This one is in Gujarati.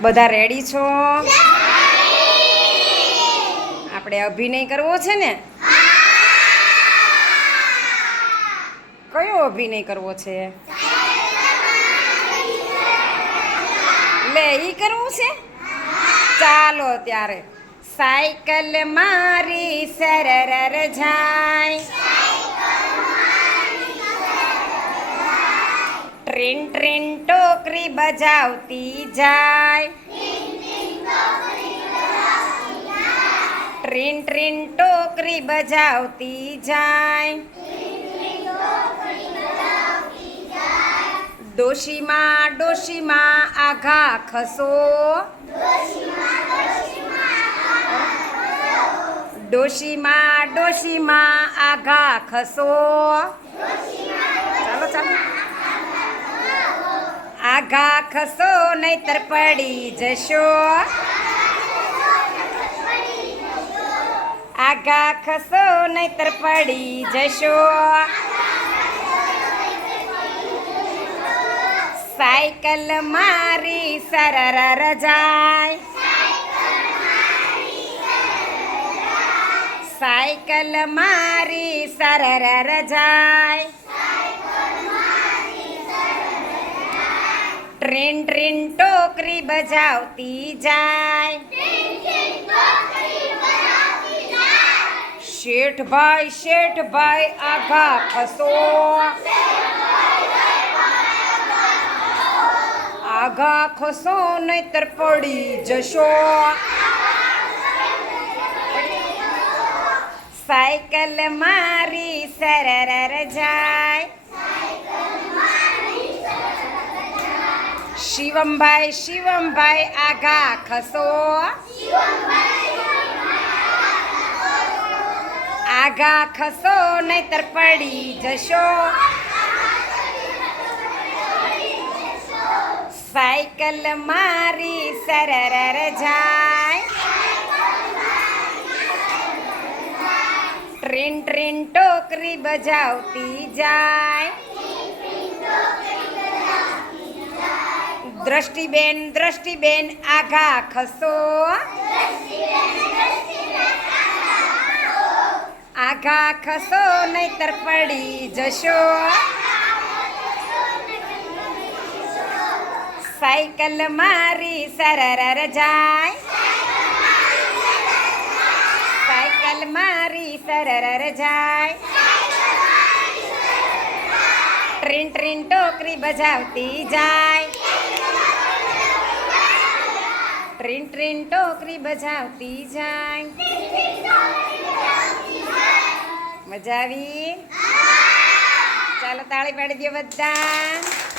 બધા રેડી છો? આપણે અભિનય કરવો છે ને? કયો અભિનય કરવો છે? લે, ઈ કરવું છે? ચાલો ત્યારે. સાયકલ મારી સરર જાય ટ્રેન ટ્રેન ટોકરી બજાવતી જાય. ટ્રીન ટ્રીન ટોકરી બજાવતી જાય. ડોશીમાં ડોશીમાં આઘા ખસો. ડોશીમાં ડોશીમાં આઘા ખસો ચાલો ચાલો આઘા ખસો નહીતર પડી જશો. આઘા ખસો નહીતર પડી જશો. સાયકલ મારી સરર જાય સાયકલ મારી સરર જાય ટ્રેન ટ્રેન ટોકરી બજાવતી જાય. શેઠભાઈ શેઠભાઈ આઘા ખસો આઘા ખસો, નહીતર પડી જશો. સાયકલ મારી સરર જાય. શિવમભાઈ શિવમભાઈ આઘા ખસો. આઘા ખસો, નહીતર પડી જશો. સાયકલ મારી સરર જાય. ટ્રેન ટ્રેન ટોકરી બજાવતી જાય. દ્રષ્ટિબેન દ્રષ્ટિબેન આઘા ખસો. આઘા ખસો નહીતર પડી જશો. સાયકલ મારી સરર જાય. સાયકલ મારી સરર જાય. ટ્રીન ટ્રીન ટોકરી બજાવતી જાય. ટ્રેન ટ્રેન ટોકરી બજાવતી જાય. મજા આવી? ચાલો તાળી પાડી દે બધા.